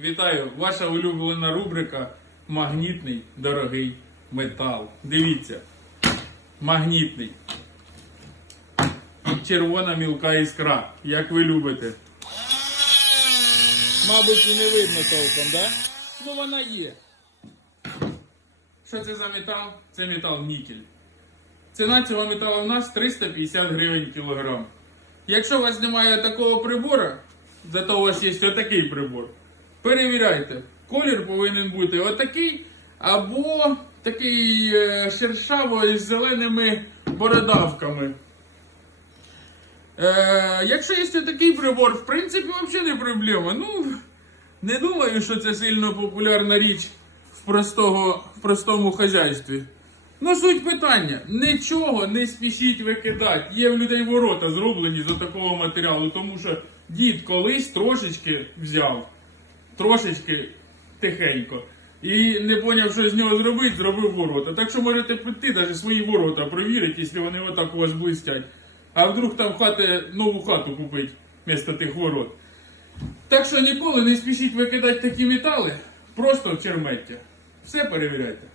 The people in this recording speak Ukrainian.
Вітаю! Ваша улюблена рубрика Магнітний дорогий метал. Дивіться. Магнітний. Червона мілка іскра. Як ви любите. Мабуть, і не видно толком, да? Ну вона є. Що це за метал? Це метал нікель. Ціна цього металу у нас 350 гривень кілограм. Якщо у вас немає такого прибора, зато у вас є отакий прибор, перевіряйте. Колір повинен бути отакий, або такий е, шершавий з зеленими бородавками. Е, якщо є такий прибор, в принципі, взагалі не проблема. Ну, не думаю, що це сильно популярна річ в, простого, в простому хазяйстві. Ну, суть питання. Нічого не спішіть викидати. Є в людей ворота зроблені з такого матеріалу, тому що дід колись трошечки взяв, трошечки тихенько. І не поняв, що з нього зробити, зробив ворота. Так що можете піти, навіть свої ворота провірити, якщо вони отак у вас блистять. А вдруг там хати, нову хату купить вместо тих ворот. Так що ніколи не спішіть викидати такі метали, просто в чермеття. Все перевіряйте.